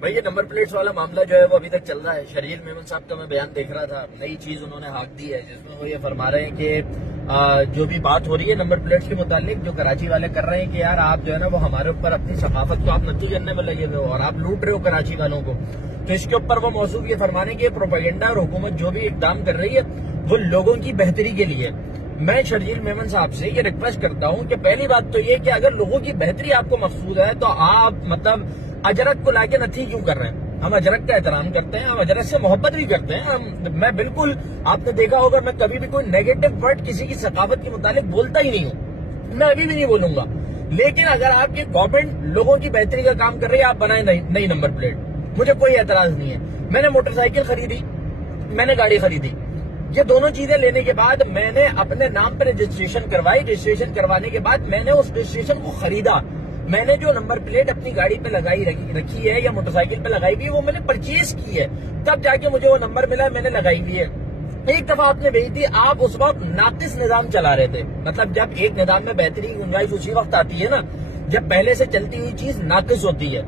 بھائی یہ number plates والا معاملہ جو ہے وہ ابھی تک چل رہا ہے. شرجیل میمن صاحب کا میں بیان دیکھ رہا تھا, نئی چیز انہوں نے ہاک دی ہے جس میں وہ یہ فرما رہے ہیں کہ جو بھی بات ہو رہی ہے نمبر پلیٹس کے متعلق, جو کراچی والے کر رہے ہیں کہ یار آپ جو ہے نا وہ ہمارے اوپر اپنی ثقافت کو آپ نتیجہ کرنے میں لگے ہوئے ہو اور آپ لوٹ رہے ہو کراچی والوں کو. تو اس کے اوپر وہ موضوع یہ فرمانے کی پروپیگنڈا اور حکومت جو بھی اقدام کر رہی ہے وہ لوگوں کی بہتری کے لیے. میں شرجیل میمن صاحب سے یہ ریکویسٹ کرتا ہوں کہ پہلی بات تو یہ کہ اگر لوگوں کی بہتری آپ کو مقصود ہے تو آپ مطلب اجرک کو لا کے نتھی کیوں کر رہے ہیں. ہم اجرک کا احترام کرتے ہیں, ہم اجرک سے محبت بھی کرتے ہیں. میں بالکل, آپ نے دیکھا ہوگا میں کبھی بھی کوئی نیگیٹو ورڈ کسی کی ثقافت کے متعلق بولتا ہی نہیں ہوں, میں ابھی بھی نہیں بولوں گا. لیکن اگر آپ کی گورنمنٹ لوگوں کی بہتری کا کام کر رہی ہے, آپ بنائیں نئی نمبر پلیٹ, مجھے کوئی اعتراض نہیں ہے. میں نے موٹر سائیکل خریدی, میں نے گاڑی خریدی, یہ دونوں چیزیں لینے کے بعد میں نے اپنے نام پہ رجسٹریشن کروائی. رجسٹریشن کروانے کے بعد میں نے اس رجسٹریشن کو خریدا. میں نے جو نمبر پلیٹ اپنی گاڑی پہ لگائی رکھی ہے یا موٹر سائیکل پہ لگائی ہوئی ہے وہ میں نے پرچیز کی ہے, تب جا کے مجھے وہ نمبر ملا, میں نے لگائی ہوئی ہے. ایک دفعہ آپ نے بھیجی تھی, آپ اس وقت ناقص نظام چلا رہے تھے. مطلب جب ایک نظام میں بہتری کی گنجائش اسی وقت آتی ہے نا جب پہلے سے چلتی ہوئی چیز ناقص ہوتی ہے,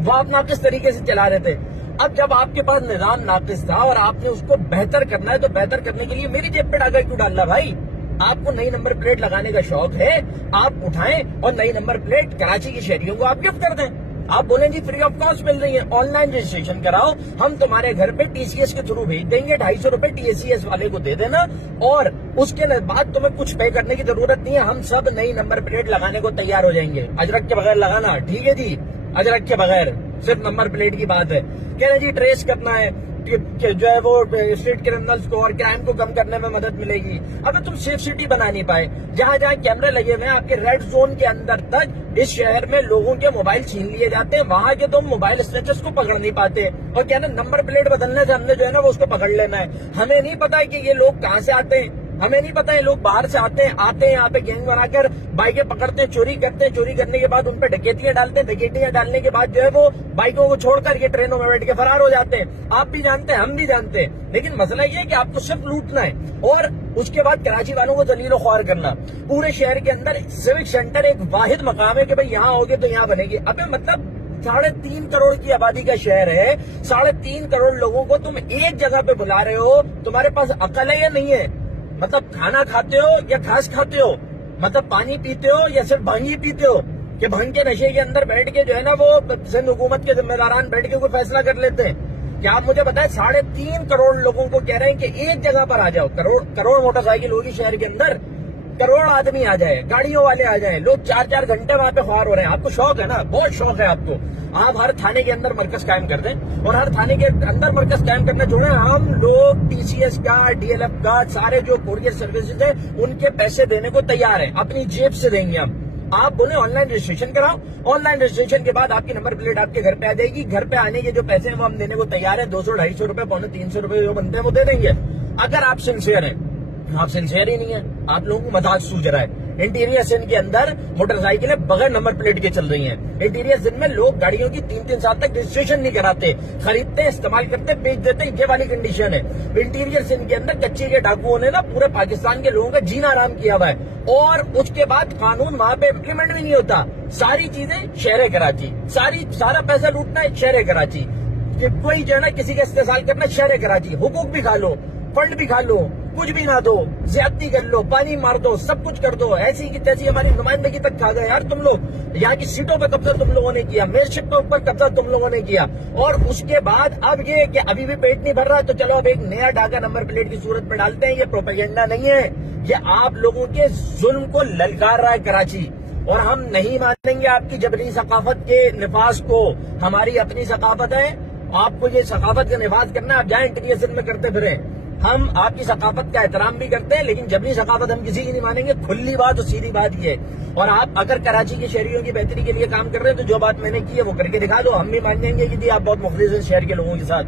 وہ آپ ناقص طریقے سے چلا رہے تھے. اب جب آپ کے پاس نظام ناقص تھا اور آپ نے اس کو بہتر کرنا ہے تو بہتر کرنے کے لیے میری جیب پہ ڈاکہ کیوں ڈالنا بھائی. آپ کو نئی نمبر پلیٹ لگانے کا شوق ہے, آپ اٹھائیں اور نئی نمبر پلیٹ کراچی کے شہریوں کو آپ گفٹ کر دیں. آپ بولیں جی فری آف کاسٹ مل رہی ہے, آن لائن رجسٹریشن کراؤ, ہم تمہارے گھر پہ ٹی سی ایس کے تھرو بھیج دیں گے, 250 روپے ٹی سی ایس والے کو دے دینا اور اس کے بعد تمہیں کچھ پے کرنے کی ضرورت نہیں ہے. ہم سب نئی نمبر پلیٹ لگانے کو تیار ہو جائیں گے. اجرک کے بغیر لگانا, ٹھیک ہے جی, اجرک کے بغیر, صرف نمبر پلیٹ کی بات ہے. کہہ رہے جی ٹریس کرنا ہے کہ جو ہے وہ اسٹریٹ کرمنلز کو اور کرائم کو کم کرنے میں مدد ملے گی. اب تم سیف سٹی بنا نہیں پائے, جہاں جہاں کیمرے لگے ہوئے ہیں آپ کے ریڈ زون کے اندر تک اس شہر میں لوگوں کے موبائل چھین لیے جاتے ہیں, وہاں کے تم موبائل اسنیچرز کو پکڑ نہیں پاتے. اور کیا نا نمبر پلیٹ بدلنے سے ہم نے جو ہے نا وہ اس کو پکڑ لینا ہے. ہمیں نہیں پتا کہ یہ لوگ کہاں سے آتے ہیں, ہمیں نہیں پتا یہ لوگ باہر سے آتے ہیں یہاں پہ گینگ بنا کر بائکیں پکڑتے ہیں, چوری کرتے ہیں, چوری کرنے کے بعد ان پہ ڈکیتیاں ڈالتے ہیں, ڈکیتیاں ڈالنے کے بعد جو ہے وہ بائکوں کو چھوڑ کر یہ ٹرینوں میں بیٹھ کے فرار ہو جاتے ہیں. آپ بھی جانتے ہیں, ہم بھی جانتے ہیں, لیکن مسئلہ یہ ہے کہ آپ کو صرف لوٹنا ہے اور اس کے بعد کراچی والوں کو ذلیل و خوار کرنا. پورے شہر کے اندر سیوک سینٹر ایک واحد مقام ہے کہ بھئی یہاں ہوگے تو یہاں بنے گی. ابے مطلب 3.5 کروڑ کی آبادی کا شہر ہے, 3.5 کروڑ لوگوں کو تم ایک جگہ پہ بلا رہے ہو, تمہارے پاس عقل ہے یا نہیں ہے؟ مطلب کھانا کھاتے ہو یا گھاس کھاتے ہو, مطلب پانی پیتے ہو یا صرف بھنگ ہی پیتے ہو کہ بھنگ کے نشے کے اندر بیٹھ کے جو ہے نا وہ سندھ حکومت کے ذمہ داران بیٹھ کے کوئی فیصلہ کر لیتے ہیں. کیا آپ مجھے بتائیں 3.5 کروڑ لوگوں کو کہہ رہے ہیں کہ ایک جگہ پر آ جاؤ, کروڑ موٹر سائیکل ہوگی شہر کے اندر, کروڑ آدمی آ جائے, گاڑیوں والے آ جائیں, لوگ 4 گھنٹے وہاں پہ خوار ہو رہے ہیں. آپ کو شوق ہے نا, بہت شوق ہے آپ کو, آپ ہر تھانے کے اندر مرکز قائم کر دیں اور ہر تھانے کے اندر مرکز قائم کرنا چھوڑیں. ہم لوگ ٹی سی ایس کا, ڈی ایل ایف کا, سارے جو کوریئر سروسز ہیں ان کے پیسے دینے کو تیار ہیں, اپنی جیب سے دیں گے ہم. آپ بولیں آن لائن رجسٹریشن کراؤ, آن لائن رجسٹریشن کے بعد آپ کی نمبر پلیٹ آپ کے گھر پہ آ جائے گی. گھر پہ آنے کے جو پیسے ہیں وہ ہم دینے کو تیار ہیں, 200-250 روپے, 250-300 روپے جو بنتے ہیں وہ دے دیں گے. اگر آپ سنسیئر ہیں, آپ سنسیئر ہی نہیں ہیں, آپ لوگوں کو مذاق سوچ رہا ہے. انٹیریئر سندھ کے اندر موٹر سائیکلیں بغیر نمبر پلیٹ کے چل رہی ہیں. انٹیریئر سندھ میں لوگ گاڑیوں کی 3 سال تک رجسٹریشن نہیں کراتے, خریدتے, استعمال کرتے, بیچ دیتے, یہ والی کنڈیشن ہے. انٹیریئر سندھ کے اندر کچے کے ڈاکوؤں نے نا پورے پاکستان کے لوگوں کا جینا آرام کیا ہوا ہے اور اس کے بعد قانون وہاں پہ امپلیمنٹ بھی نہیں ہوتا. ساری چیزیں شہر کراچی, سارا پیسہ لوٹنا ہے شہر کراچی, کہ کوئی جو ہے نا کسی کا استحصال کرنا شہر کراچی. حقوق بھی کھا لو, فنڈ بھی کھا لو, کچھ بھی نہ دو, زیادتی کر لو, پانی مار دو, سب کچھ کر دو. ایسی کی تیسی ہماری نمائندگی تک کھا گئے یار تم لوگ. یہاں کی سیٹوں پہ قبضہ تم لوگوں نے کیا, میئرشپ کے اوپر قبضہ تم لوگوں نے کیا. اور اس کے بعد اب یہ کہ ابھی بھی پیٹ نہیں بھر رہا تو چلو اب ایک نیا ڈاکہ نمبر پلیٹ کی صورت میں ڈالتے ہیں. یہ پروپیگنڈا نہیں ہے, یہ آپ لوگوں کے ظلم کو للکار رہا ہے کراچی. اور ہم نہیں مانیں گے آپ کی جبری ثقافت کے نفاذ کو. ہماری اپنی ثقافت ہے, آپ کو یہ ثقافت کا نفاذ کرنا, آپ جائیں انٹیریئر سندھ میں کرتے پھریں. ہم آپ کی ثقافت کا احترام بھی کرتے ہیں لیکن جبری ثقافت ہم کسی کی نہیں مانیں گے. کھلی بات اور سیدھی بات یہ ہے. اور آپ اگر کراچی کے شہریوں کی بہتری کے لیے کام کر رہے ہیں تو جو بات میں نے کی ہے وہ کر کے دکھا دو, ہم بھی مان لیں گے کہ جی آپ بہت مخلص ہیں شہر کے لوگوں کے ساتھ.